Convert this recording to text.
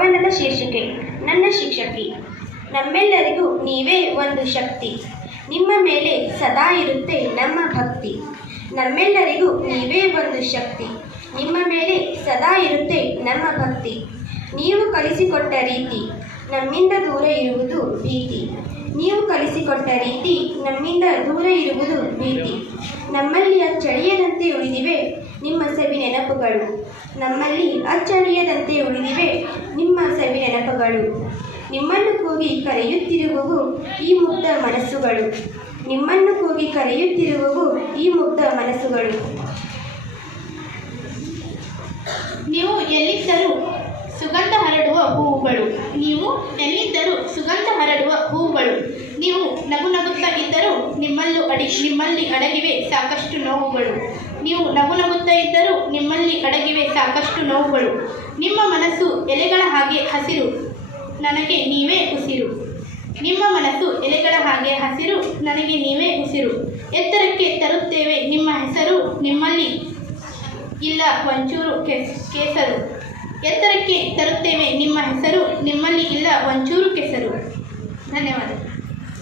ಕವನದ ಶೀರ್ಷಿಕೆ ನನ್ನ ಶಿಕ್ಷಕಿ. ನಮ್ಮೆಲ್ಲರಿಗೂ ನೀವೇ ಒಂದು ಶಕ್ತಿ, ನಿಮ್ಮ ಮೇಲೆ ಸದಾ ಇರುತ್ತೆ ನಮ್ಮ ಭಕ್ತಿ. ನಮ್ಮೆಲ್ಲರಿಗೂ ನೀವೇ ಒಂದು ಶಕ್ತಿ, ನಿಮ್ಮ ಮೇಲೆ ಸದಾ ಇರುತ್ತೆ ನಮ್ಮ ಭಕ್ತಿ. ನೀವು ಕಲಿಸಿಕೊಟ್ಟ ರೀತಿ ನಮ್ಮಿಂದ ದೂರ ಇರುವುದು ಭೀತಿ. ನೀವು ಕಲಿಸಿಕೊಟ್ಟ ರೀತಿ ನಮ್ಮಿಂದ ದೂರ ಇರುವುದು ಭೀತಿ. ನಮ್ಮಲ್ಲಿ ಅಚ್ಚಳಿಯದಂತೆ ಉಳಿದಿವೆ ನಿಮ್ಮ ಸವಿ ನೆನಪುಗಳು. ನಮ್ಮಲ್ಲಿ ಅಚ್ಚಳಿಯದಂತೆ ಉಳಿದಿವೆ ನಿಮ್ಮ ಸವಿ ನೆನಪುಗಳು. ನಿಮ್ಮನ್ನು ಕೂಗಿ ಕರೆಯುತ್ತಿರುವವು ಈ ಮುಗ್ಧ ಮನಸ್ಸುಗಳು. ನಿಮ್ಮನ್ನು ಕೂಗಿ ಕರೆಯುತ್ತಿರುವವು ಈ ಮುಗ್ಧ ಮನಸ್ಸುಗಳು. ನೀವು ಎಲ್ಲಿದ್ದರೂ ಸುಗಂಧ ಹರಡುವ ಹೂವುಗಳು. ನೀವು ಎಲ್ಲಿದ್ದರೂ ಸುಗಂಧ ಹರಡುವ ಹೂವುಗಳು. ನೀವು ನಗು ನಗುತ್ತಾ ಇದ್ದರೂ ನಿಮ್ಮಲ್ಲಿ ಅಡಗಿವೆ ಸಾಕಷ್ಟು ನೋವುಗಳು. ನೀವು ನಗು ನಗುತ್ತಾ ಇದ್ದರೂ ನಿಮ್ಮಲ್ಲಿ ಅಡಗಿವೆ ಸಾಕಷ್ಟು ನೋವುಗಳು. ನಿಮ್ಮ ಮನಸ್ಸು ಎಲೆಗಳ ಹಾಗೆ ಹಸಿರು, ನನಗೆ ನೀವೇ ಉಸಿರು. ನಿಮ್ಮ ಮನಸ್ಸು ಎಲೆಗಳ ಹಾಗೆ ಹಸಿರು, ನನಗೆ ನೀವೇ ಉಸಿರು. ಎತ್ತರಕ್ಕೆ ತರುತ್ತೇವೆ ನಿಮ್ಮ ಹೆಸರು, ನಿಮ್ಮಲ್ಲಿ ಇಲ್ಲ ಒಂಚೂರು ಕೇಸರು. ಎತ್ತರಕ್ಕೆ ತರುತ್ತೇವೆ ನಿಮ್ಮ ಹೆಸರು, ನಿಮ್ಮಲ್ಲಿ ಇಲ್ಲ ಒಂಚೂರು ಕೆಸರು. ಧನ್ಯವಾದ.